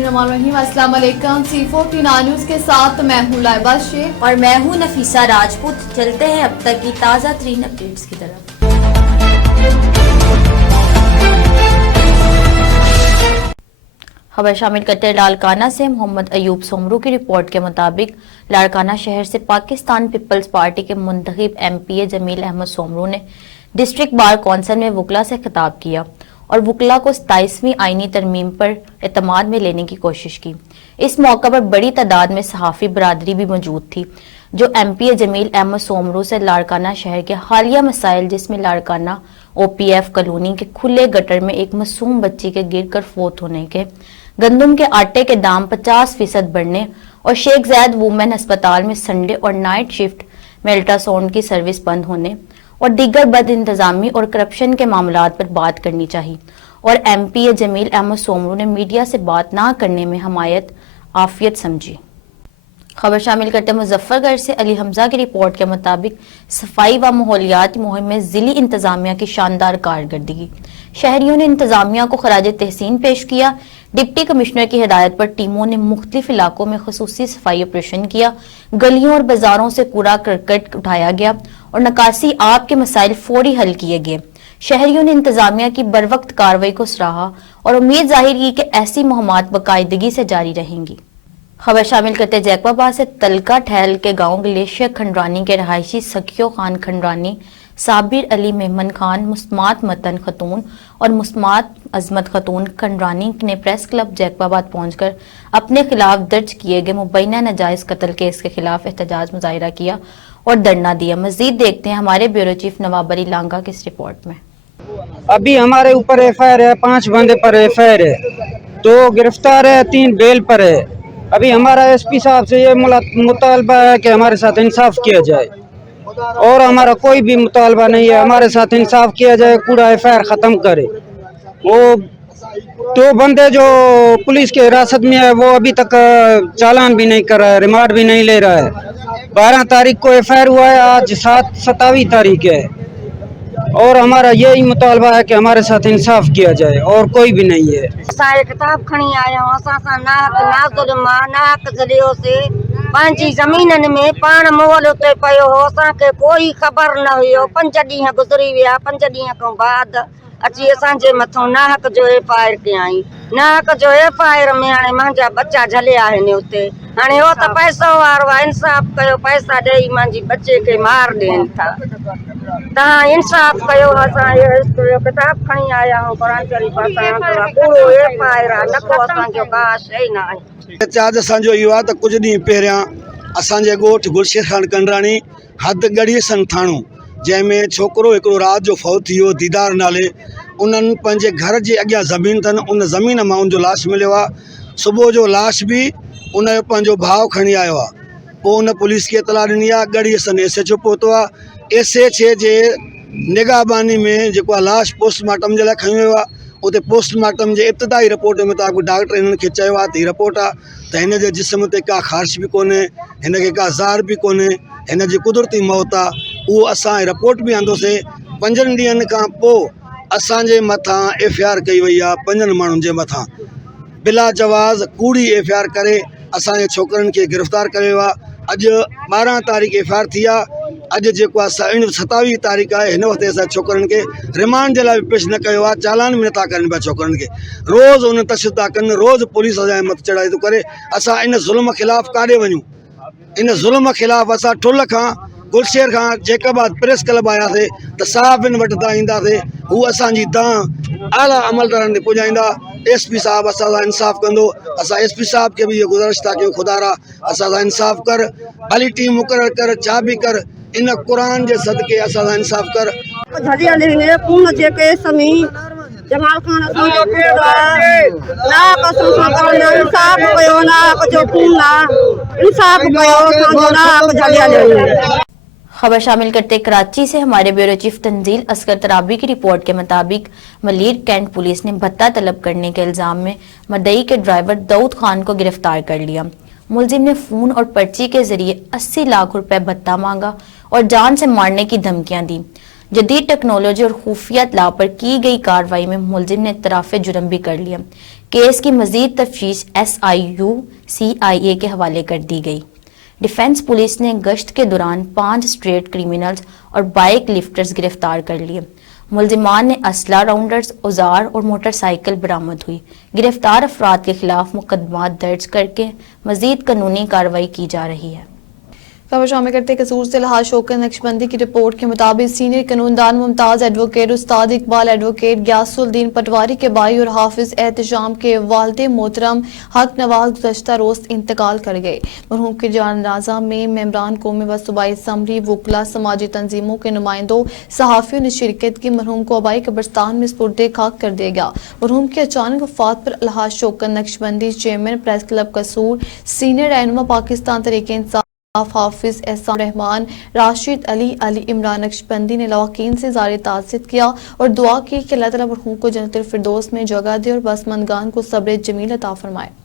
बिस्मिल्लाहिर्रहमानिर्रहीम। अस्सलाम वालेकुम। C49 न्यूज़ के साथ मैं हूँ लाइबा शेख और मैं हूँ नफीसा राजपूत। चलते हैं अब तक की ताज़ा तरीन अपडेट्स की तरफ। खबर शामिल करते हैं लाड़काना से। मोहम्मद अयूब सोमरू की रिपोर्ट के मुताबिक लाड़काना शहर से पाकिस्तान पीपल्स पार्टी के मुंतखब MPA जमील अहमद सोमरू ने डिस्ट्रिक्ट बार कौंसिल में वकला से खिताब किया और वकला को 27वीं आईनी तरमीम पर एतमाद में लेने की कोशिश की। इस मौका पर बड़ी तादाद में सहाफ़ी बरादरी भी मौजूद थी जो MPA जमील अहमद सोमरू से लाड़काना शहर के हालिया मसाइल, जिसमें लाड़काना OPF कॉलोनी के खुले गटर में एक मासूम बच्ची के गिरकर फौत होने के, गंदम के आटे के दाम 50% बढ़ने और शेख ज़ैद वुमेन अस्पताल में संडे और नाइट शिफ्ट में अल्ट्रासाउंड की सर्विस बंद होने और दीगर बद इंतजामी और करप्शन के मामलात पर बात करनी चाहिए और MPA जमील अहमद सोमरू ने मीडिया से बात ना करने में हमायत आफियत समझी। खबर शामिल करते मुजफ्फरगढ़ से। अली हमजा की रिपोर्ट के मुताबिक सफाई व माहौलियात मुहिम में जिली इंतजामिया की शानदार कारकर्दगी, शहरियों ने इंतजामिया को खराज तहसीन पेश किया। डिप्टी कमिश्नर की हिदायत पर टीमों ने मुख्तलिफ इलाकों में खसूसी सफाई ऑपरेशन किया। गलियों और बाजारों से कूड़ा करकट उठाया गया और निकासी आब के मसाइल फौरी हल किए गए। शहरियों ने इंतजामिया की बरवक्त कार्रवाई को सराहा और उम्मीद जाहिर की कि ऐसी मुहिम्मात बाकायदगी से जारी रहेंगी। खबर शामिल करते जैकबाबाद से। तलका ठहल के गांव ग्लेशियर खंडरानी के रहायशी सखियो खान खंडरानी, साबिर अली मेमन खान, मुस्मात मतन खतून और मुस्मात अजमत खतून खंडरानी ने प्रेस क्लब जैकबाबाद पहुंचकर अपने खिलाफ दर्ज किए गए मुबैना नाजायज कत्ल केस के खिलाफ एहतजाज मुजाहिरा किया और धरना दिया। मजीद देखते हैं हमारे ब्यूरो चीफ नवाब अली लांगा की इस रिपोर्ट में। अभी हमारे ऊपर FIR है, 5 बंदे पर FIR है, 2 गिरफ्तार है, 3 बेल पर है। अभी हमारा SP साहब से ये मुतालबा है कि हमारे साथ इंसाफ किया जाए और हमारा कोई भी मुतालबा नहीं है, हमारे साथ इंसाफ किया जाए, पूरा FIR ख़त्म करे। वो 2 बंदे जो पुलिस के हिरासत में है वो अभी तक चालान भी नहीं कर रहा है, रिमांड भी नहीं ले रहा है। 12 तारीख को FIR हुआ है, आज 27 तारीख है और हमारा यही मुतालबा है कि हमारे साथ इंसाफ किया जाए और कोई भी नहीं है। किताब खणी आया से पंहिंजी ज़मीननि में पाण मोहल उते पियो हो, असांखे कोई ख़बर न हुयो। 5 ॾींहं गुज़री विया। 5 ॾींहं खां बाद अची असांजे मथां नाहक जो FIR कयई। नाहक जो FIR में हाणे मुंहिंजा बच्चा झलिया आहिनि उते। हाणे हो त पैसो वारो आहे, इंसाफ़ कयो, पैसा ॾेई मुंहिंजी बच्चे खे मार ॾियनि था। तव्हां इंसाफ़ कयो। असां इहो किताब खणी आया आहियूं क़ुरान शरीफ़, असां पूरो FIR आहे, नको असांजो का शइ न आहे। एहतजाज असांजो इहो आहे त कुझु ॾींहं पहिरियां असांजे ॻोठ गुलशेर खान कंडरानी हद गढ़ी सन थाणो, जंहिंमें छोकिरो हिकिड़ो राति जो फौत थी वियो दीदार नाले। उन्हनि पंहिंजे घर जे अॻियां ज़मीन अथनि, उन ज़मीन मां उनजो लाश मिलियो आहे। सुबुह जो लाश बि उनजो पंहिंजो भाउ खणी आयो आहे। पोइ उन पुलिस खे इतला ॾिनी आहे। गढ़ी सन SHO पहुतो आहे। SHO जे निगाहबानी में जेको आहे लाश पोस्टमार्टम जे लाइ खयो वियो आहे। उते पोस्टमार्टम जे इब्तिदाई रिपोर्ट में मुताबिक़ डॉक्टर इन्हनि खे चयो आहे त हीअ रिपोर्ट आहे त हिन जे जिस्म ते का ख़ारिश बि कोन्हे, हिन खे का ज़ार बि कोन्हे, हिन जी कुदरती मौत आहे। उहो असां रिपोर्ट बि आंदोसीं। 5 ॾींहंनि खां पोइ असांजे मथां FIR कई वई आहे, 5 माण्हुनि जे मथां बिला जवाज़ कूड़ी FIR करे असांजे छोकिरनि खे गिरफ़्तार करे वियो आहे। अॼु 12 तारीख़ FIR थी आहे। अॼु जेको आहे 27 तारीख़ आहे। हिन वक़्तु असां छोकिरनि खे रिमांड जे लाइ बि पेश न कयो आहे, चालान बि नथा करनि पिया छोकिरनि खे। रोज़ उन तशदुद था कनि, रोज़ पुलिस असांजे मथां चढ़ाई थो करे। असां इन ज़ुल्म ख़िलाफ़ काॾे वञूं? इन ज़ुल्म ख़िलाफ़ असां ठुल खां गुलशेर खां जैकबाबाद प्रेस क्लब आयासीं त साहिबनि वटि था ईंदासीं, हू असांजी दांह आला अमलदारनि ते पुॼाईंदा। SP साहब असां सां इंसाफ़ कंदो। असां SP साहब खे बि इहो गुज़ारिश था कयूं, ख़ुदारा असां सां इंसाफ़ कर, भली टीम मुक़ररु कर, छा बि कर, इन क़ुरान जे सदके असां सां इंसाफ़ कर। पून जे केस में जमाल खान असांजो पुटु आहे, नाहक असां सां कयो, इंसाफ़ कयो, नाहक जो खून आहे, इंसाफ़ कयो, असांजो नाहक झलियल। खबर शामिल करते कराची से। हमारे ब्यूरो चीफ तंजील असगर तराबी की रिपोर्ट के मुताबिक मलीर कैंट पुलिस ने भत्ता तलब करने के इल्जाम में मदई के ड्राइवर दाऊद खान को गिरफ्तार कर लिया। मुलजिम ने फोन और पर्ची के जरिए 80 लाख रुपए भत्ता मांगा और जान से मारने की धमकियां दी। जदीद टेक्नोलॉजी और खुफिया इत्तला पर की गई कार्रवाई में मुलजिम ने इतराफ़े जुर्म भी कर लिया। کیس کی مزید تفتیش SIU/CIA کے حوالے کر دی گئی۔ ڈیفنس پولیس نے گشت کے دوران 5 اسٹریٹ کرمنلز اور بائیک لفٹرز گرفتار کر لیے۔ ملزمان نے اسلحہ، راؤنڈرز، اوزار اور موٹر سائیکل برآمد ہوئی۔ گرفتار افراد کے خلاف مقدمات درج کر کے مزید قانونی کارروائی کی جا رہی ہے۔ خبر شامل کرتے قصور سے الحاج شوکت نقشبندی کی رپورٹ کے مطابق سینئر قانوندان ممتاز ایڈوکیٹ استاد اقبال ایڈوکیٹ گیاس الدین پٹواری کے بھائی اور حافظ احتشام کے والد محترم حق نواز گزشتہ روز انتقال کر گئے۔ مرحوم کے جنازہ میں ممبران قومی و صوبائی اسمبلی، وکلاء، سماجی تنظیموں کے نمائندوں، صحافیوں نے شرکت کی۔ مرحوم کو آبائی قبرستان میں سپرد خاک کر دیا گیا۔ مرحوم کی اچانک وفات پر الحاج شوکت نقشبندی، چیئرمین پریس کلب قصور، سینئر رہنما پاکستان تحریک انصاف حافظ احسان رحمان، راشد علی عمران نقشبندی نے لواحقین سے اظہار تعزیت کیا اور دعا کی کہ اللہ تعالیٰ مرحوم کو جنت الفردوس میں جگہ دے اور پسماندگان کو صبر جمیل عطا فرمائے۔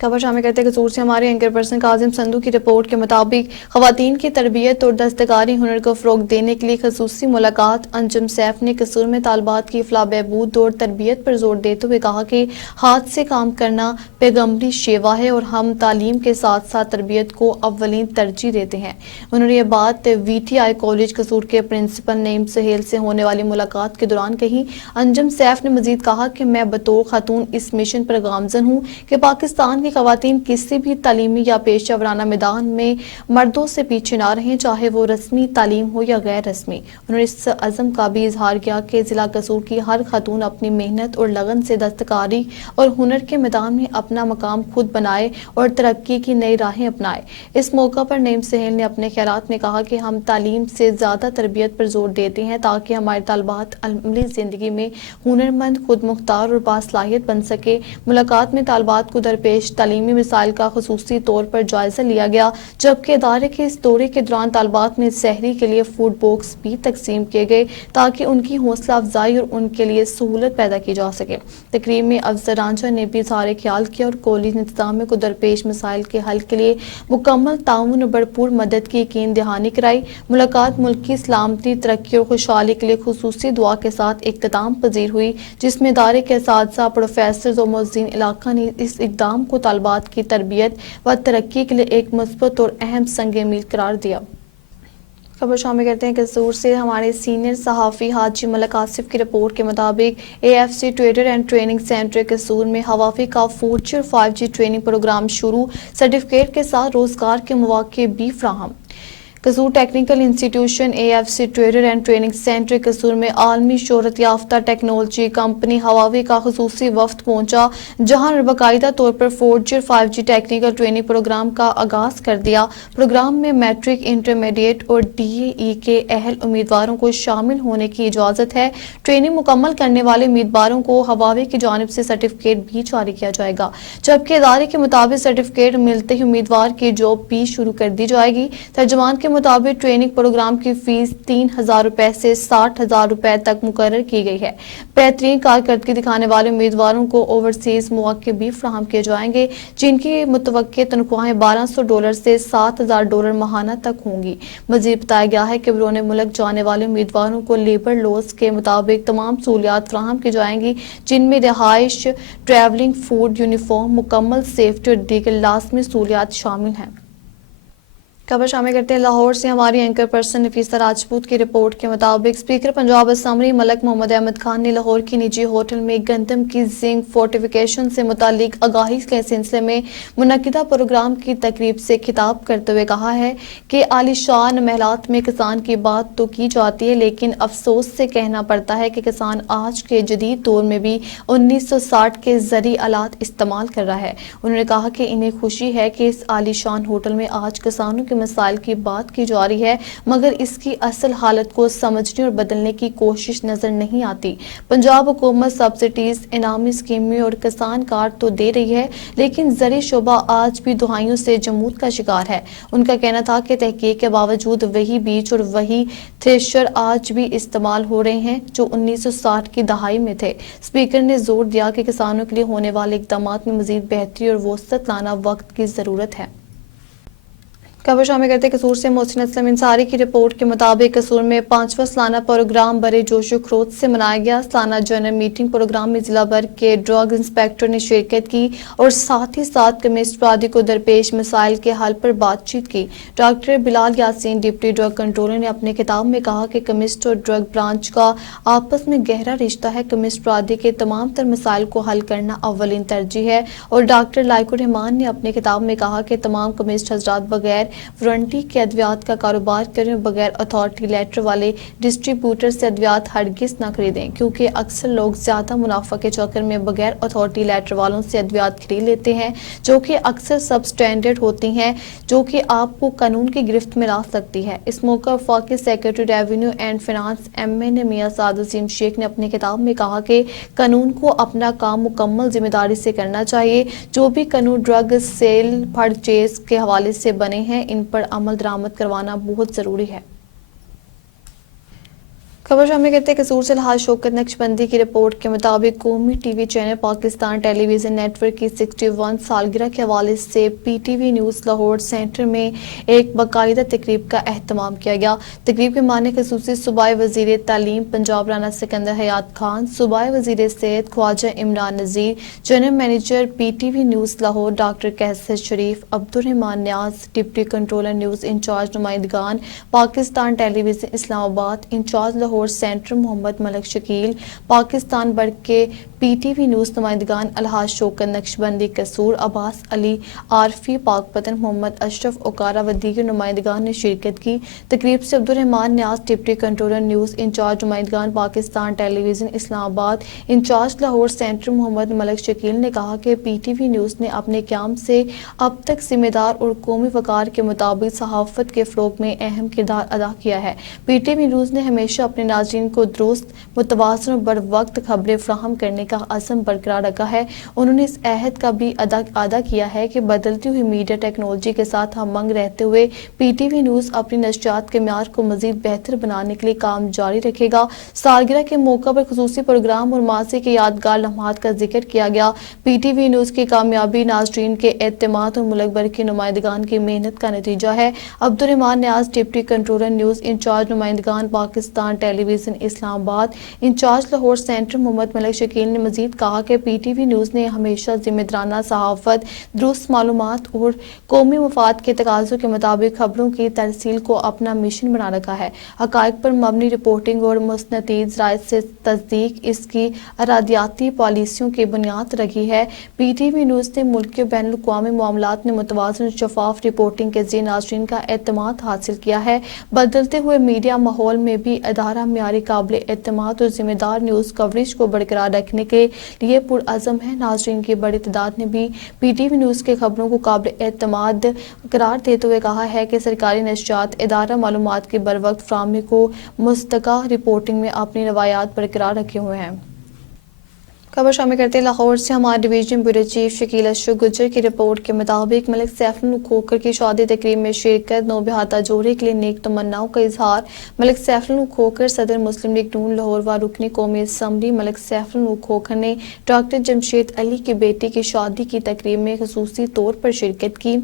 خبر شامل کرتے قصور سے ہمارے اینکر پرسن کاظم سندھو کی رپورٹ کے مطابق خواتین کی تربیت اور دستکاری ہنر کو فروغ دینے کے لیے خصوصی ملاقات۔ انجم سیف نے قصور میں طالبات کی فلاح بہبود اور تربیت پر زور دیتے ہوئے کہا کہ ہاتھ سے کام کرنا پیغمبری شیوا ہے اور ہم تعلیم کے ساتھ ساتھ تربیت کو اولین ترجیح دیتے ہیں۔ انہوں نے یہ بات VTI کالج قصور کے پرنسپل نعیم سہیل سے ہونے والی ملاقات کے دوران کہی۔ انجم سیف نے مزید کہا کہ میں بطور خاتون اس مشن پر گامزن ہوں کہ پاکستان کی خواتین کسی بھی تعلیمی یا پیشہ ورانہ میدان میں مردوں سے پیچھے نہ رہیں، چاہے وہ رسمی تعلیم ہو یا غیر رسمی۔ انہوں نے اس عزم کا بھی اظہار کیا کہ ضلع قصور کی ہر خاتون اپنی محنت اور لگن سے دستکاری اور ہنر کے میدان میں اپنا مقام خود بنائے اور ترقی کی نئی راہیں اپنائے۔ اس موقع پر نعیم سہیل نے اپنے خیالات میں کہا کہ ہم تعلیم سے زیادہ تربیت پر زور دیتے ہیں تاکہ ہمارے طالبات عملی زندگی میں ہنرمند، خود مختار اور باصلاحیت بن سکے۔ ملاقات میں طالبات کو درپیش تعلیمی مسائل کا خصوصی طور پر جائزہ لیا گیا، جبکہ ادارے کے اس دورے کے دوران طالبات میں سحری کے لیے فوڈ باکس بھی تقسیم کیے گئے تاکہ ان کی حوصلہ افزائی اور ان کے لیے سہولت پیدا کی جا سکے۔ تقریب میں افضل رانجھا نے بھی اظہار خیال کیا اور کالج انتظامیہ کو درپیش مسائل کے حل کے لیے مکمل تعاون اور بھرپور مدد کی یقین دہانی کرائی۔ ملاقات ملک کی سلامتی، ترقی اور خوشحالی کے لیے خصوصی دعا کے ساتھ اختتام پذیر ہوئی، جس میں ادارے کے اساتذہ، پروفیسرز اور معززین علاقہ نے اس اقدام کو طالبات کی تربیت و ترقی کے لیے ایک مثبت اور اہم سنگ میل قرار دیا۔ خبر شامل کرتے ہیں قصور سے ہمارے سینئر صحافی حاجی ملک آصف کی رپورٹ کے مطابق AFC trader and training centre Kasur میں ہوافی کا 4G اور 5G ٹریننگ پروگرام شروع، سرٹیفکیٹ کے ساتھ روزگار کے مواقع بھی فراہم۔ Kasur technical institution AFC trader and training centre Kasur میں عالمی شہرت یافتہ ٹیکنالوجی کمپنی ہواوی کا خصوصی وفد پہنچا، جہاں باقاعدہ طور پر 4G اور 5G ٹیکنیکل ٹریننگ پروگرام کا آغاز کر دیا۔ پروگرام میں میٹرک، انٹرمیڈیٹ اور DAE کے اہل امیدواروں کو شامل ہونے کی اجازت ہے۔ ٹریننگ مکمل کرنے والے امیدواروں کو ہواوی کی جانب سے سرٹیفکیٹ بھی جاری کیا جائے گا، جبکہ ادارے کے مطابق سرٹیفکیٹ ملتے ہی امیدوار کی جاب بھی شروع کر دی جائے گی۔ ترجمان کے مطابق ٹریننگ پروگرام کی فیس 3,000 روپے سے 60,000 روپے تک مقرر کی گئی ہے۔ بہترین کارکردگی دکھانے والے امیدواروں کو اوورسیز مواقع بھی فراہم کیے جائیں گے، جن کی متوقع تنخواہیں $1,200 سے $7,000 ماہانہ تک ہوں گی۔ مزید بتایا گیا ہے کہ بیرون ملک جانے والے امیدواروں کو لیبر لاز کے مطابق تمام سہولیات فراہم کی جائیں گی، جن میں رہائش، ٹریولنگ، فوڈ، یونیفارم، مکمل سیفٹی اور دیگر لازمی سہولیات شامل ہیں۔ خبر شامل کرتے ہیں لاہور سے ہماری اینکر پرسن نفیسہ راجپوت کی رپورٹ کے مطابق اسپیکر پنجاب اسمبلی ملک محمد احمد خان نے لاہور کی نجی ہوٹل میں گندم کی زنک فورٹیفیکیشن سے متعلق آگاہی کے سلسلے میں منعقدہ پروگرام کی تقریب سے خطاب کرتے ہوئے کہا ہے کہ عالی شان محلات میں کسان کی بات تو کی جاتی ہے، لیکن افسوس سے کہنا پڑتا ہے کہ کسان آج کے جدید دور میں بھی 1960 کے زرعی آلات استعمال کر رہا ہے۔ انہوں نے کہا کہ انہیں خوشی ہے کہ اس عالی شان ہوٹل میں آج کسانوں کے مسائل کی بات کی جا رہی ہے، مگر اس کی اصل حالت کو سمجھنے اور بدلنے کی کوشش نظر نہیں آتی۔ پنجاب حکومت سبسڈیز، انعامی اسکیمیں اور کسان کارڈ تو دے رہی ہے، لیکن زرعی شعبہ آج بھی دہائیوں سے جمود کا شکار ہے۔ ان کا کہنا تھا کہ تحقیق کے باوجود وہی بیج اور وہی تھریشر آج بھی استعمال ہو رہے ہیں جو 1960 کی دہائی میں تھے۔ اسپیکر نے زور دیا کہ کسانوں کے لیے ہونے والے اقدامات میں مزید بہتری اور وسعت لانا وقت کی ضرورت ہے۔ खबर शामिल करते कसूर से मोहसिन असलम इंसारी की रिपोर्ट के मुताबिक कसूर में 5वां सालाना प्रोग्राम बड़े जोशो खरोश से मनाया गया। सालाना जनरल मीटिंग प्रोग्राम में जिला भर के ड्रग इंस्पेक्टर ने शिरकत की और साथ ही साथ कमिश्नर अपराधी को दरपेश मसाइल के हल पर बातचीत की। Doctor Bilal Yasin deputy drug controller ने अपने खिताब में कहा कि कमिश्नर और ड्रग ब्रांच का आपस में गहरा रिश्ता है। कमिश्नर अपराधी के तमाम तर मसाइल को हल करना अव्वलीन तरजीह है। और डॉक्टर लाइकुर रहमान ने अपने खिताब में कहा कि तमाम कमिश्नर हजरात बगैर वारंटी के अद्वियात का कारोबार करें और बगैर अथॉरिटी लेटर वाले डिस्ट्रीब्यूटर से अद्वियात हरगिज न खरीदें, क्योंकि अक्सर लोग ज्यादा मुनाफा के चक्कर में बगैर अथॉरिटी लेटर वालों से अद्वियात खरीद लेते हैं, जो कि अक्सर सब स्टैंडर्ड होती हैं, जो कि आपको कानून की गिरफ्त में ला सकती है। इस मौका वफाकी secretary revenue and finance MN मियां साद वसीम शेख ने अपने किताब में कहा कि कानून को अपना काम मुकम्मल जिम्मेदारी से करना चाहिए। जो भी कानून ड्रग सेल परचेज के हवाले से बने हैं, इन पर अमल दरामद करवाना बहुत जरूरी है। खबर शामिल करते कसूर से लहाज शौकत नक्शबंदी की रिपोर्ट के मुताबिक कौमी TV channel Pakistan television network की 61 सालगिरह के हवाले से PTV न्यूज़ लाहौर सेंटर में एक बाकायदा तकरीब का एहतमाम किया गया। तकरीब के माने खसूसी सूबाई वजीर तालीम पंजाब राना सिकंदर हयात खान, सूबाई वजीर सेहत Khawaja Imran Nazir, general manager PTV news Lahore doctor Qaiser Sharif, Abdurrahman Niaz, deputy controller news incharge नुमाइंदगान Pakistan television Islamabad incharge Lahore centre Mohammad Malik Shakeel, Pakistan बढ़ के PTV न्यूज़ नुमाइंदगान अलहाज शौकत नक्शबंदी कसूर, अब्बास अली आरफी पाकपतन, मोहम्मद अशरफ ओकारा व दीगर नुमाइंदगान ने शिरकत की। तकरीब से Abdurrahman Niaz deputy controller news incharge नुमाइंदगान Pakistan television Islamabad incharge Lahore centre Mohammad Malik Shakeel ने कहा कि PTV न्यूज़ ने अपने क़याम से अब तक जिम्मेदार और कौमी वक़ार के मुताबिक सहाफ़त के फ़रोग़ में अहम किरदार अदा किया है। PTV न्यूज़ ने हमेशा अपने नाज़रीन को दुरुस्त, मुतवाज़िन और बर वक्त खबरें फराहम करने का अज़म बरकरार रखा है। उन्होंने इस अहद का भी अदा किया है कि बदलती हुई मीडिया टेक्नोलॉजी के साथ हमंग रहते हुए PTV न्यूज़ अपनी नशरियात के म्यार को मज़ीद बेहतर बनाने के लिए काम जारी रखेगा। सालगिरह के मौका पर खुसूसी प्रोग्राम और माजी के यादगार लम्हात का जिक्र किया गया। PTV न्यूज़ की कामयाबी नाज़रीन के एतमाद और मुल्क भर के नुमाइंदगान की मेहनत का नतीजा है। Abdurrahman Niaz deputy controller news incharge नुमाइंदगान Pakistan television Islamabad incharge Lahore centre Mohammad Malik Shakeel ने मजीद कहा कि PTV न्यूज़ ने हमेशा जिम्मेदाराना सहाफ़त, दुरुस्त मालूमात और कौमी मफाद के तकाज़ों के मुताबिक खबरों की तरसील को अपना मिशन बना रखा है। हक़ाइक़ पर मबनी रिपोर्टिंग और मुस्तनद राय से तस्दीक इसकी अरादियाती पॉलिसियों की बुनियाद रखी है। PTV न्यूज़ ने मुल्की और बैनुल अक़वामी मामलात में मुतवाज़िन और शफ़ाफ़ रिपोर्टिंग के ज़रिए नाज़रीन का एतमाद हासिल किया है। बदलते हुए मीडिया माहौल में भी अदारा म्यारी काबिल एतमाद और ज़िम्मेदार न्यूज़ कवरेज को बरकरार रखने के लिए पुरअज़म है। नाज़रीन की बड़ी तादाद ने भी PTV न्यूज़ के खबरों को काबिल एतमाद करार देते हुए कहा है कि सरकारी नशरियात इदारा मालूमात की बर वक्त फराहमी को मुस्तक़ा रिपोर्टिंग में अपनी रवायात बरकरार रखे हुए हैं। खबर शामिल करते हैं लाहौर से हमारे division bureau chief Shakeel Ashraf Gujjar की रिपोर्ट के मुताबिक मलिक सैफुल खोखर की शादी तकरीब में शिरकत, नौबहाता जोड़े के लिए नेक तमन्नाओं का इजहार। मलिक सैफुल खोखर सदर मुस्लिम लीग नून लाहौर व रुकनी कौमी असम्बली मलिक सैफुल खोखर ने डॉक्टर जमशेद अली की बेटी की शादी की तकरीब में खुसूसी तौर पर शिरकत की।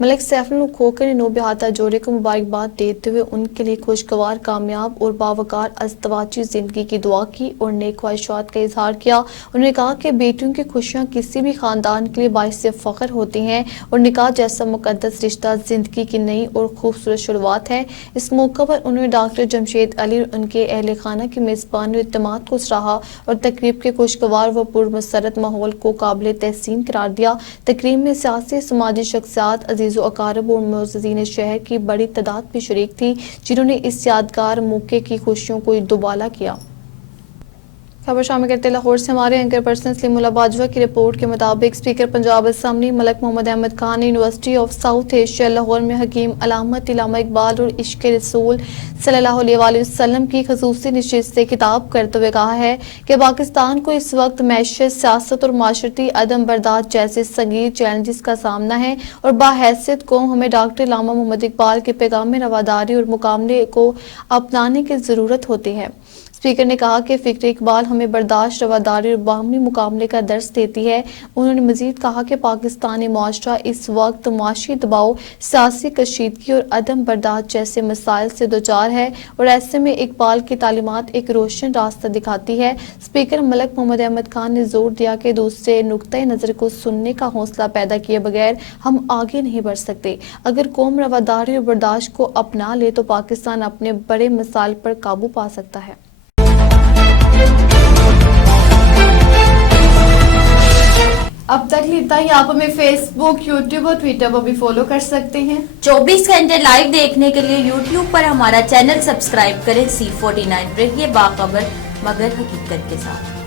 मलिक सैफुल खोखर ने नौबहाता जोड़े को मुबारकबाद देते हुए उनके लिए खुशगवार, कामयाब और बावकार अज़दवाजी जिंदगी की दुआ की और नेक ख्वाहिशात का इजहार किया। उन्होंने कहा कि बेटियों की खुशियां किसी भी खानदान के लिए बाइस फ़ख्र होती हैं और निकाह जैसा मुकद्दस रिश्ता जिंदगी की नई और खूबसूरत शुरुआत है। इस मौका पर उन्होंने डॉक्टर जमशेद अली और उनके अहल खाना की मेज़बानी और इत्तेमाद को सराहा और तकरीब के खुशगवार व पुरमसरत माहौल को काबिल तहसीन करार दिया। तकरीब में सियासी समाजी शख्सियात, अजीज़ अकारब और मुअज़्ज़िज़ीन शहर की बड़ी तादाद भी शरीक थी, जिन्होंने इस यादगार मौके की खुशियों को दुबाला किया। खबर शामिल करते लाहौर से हमारे एंकर पर्सन सलीमुल्लाह बाजवा की रिपोर्ट के मुताबिक स्पीकर पंजाब असम्बली मलिक मोहम्मद अहमद खान ने university of south Asia Lahore में हकीम अलामत इलामा इकबाल और इश्क रसूल सल्लल्लाहु अलैहि वसल्लम की खसूसी नशिस्त से खिताब करते हुए कहा है कि पाकिस्तान को इस वक्त मैशत, सियासत और माशरती अदम बर्दाश्त जैसे संगीन चैलेंजेस का सामना है और बाहैसियत कौम हमें डॉक्टर इलामा मोहम्मद इकबाल के पैगाम रवादारी और मुकाबले को अपनाने की ज़रूरत होती है। स्पीकर ने कहा कि फिक्र इकबाल हमें बर्दाश्त, रवादारी और बाहमी मुकाबले का दर्स देती है। उन्होंने मजीद कहा कि पाकिस्तानी मुआशरा इस वक्त मुआशी दबाव, सियासी कशीदगी और अदम बर्दाश्त जैसे मसाइल से दोचार है और ऐसे में इकबाल की तालीमात एक रोशन रास्ता दिखाती है। स्पीकर मलक मोहम्मद अहमद खान ने जोर दिया कि दूसरे नुक्ते नज़र को सुनने का हौसला पैदा किए बगैर हम आगे नहीं बढ़ सकते। अगर कौम रवादारी और बर्दाश्त को अपना ले तो पाकिस्तान अपने बड़े मसाइल पर काबू पा सकता है। अब तक इतना ही। आप हमें फेसबुक, यूट्यूब और ट्विटर पर भी फॉलो कर सकते हैं। 24 घंटे लाइव देखने के लिए यूट्यूब पर हमारा चैनल सब्सक्राइब करें। C49 रहिए बाखबर मगर हकीकत के साथ।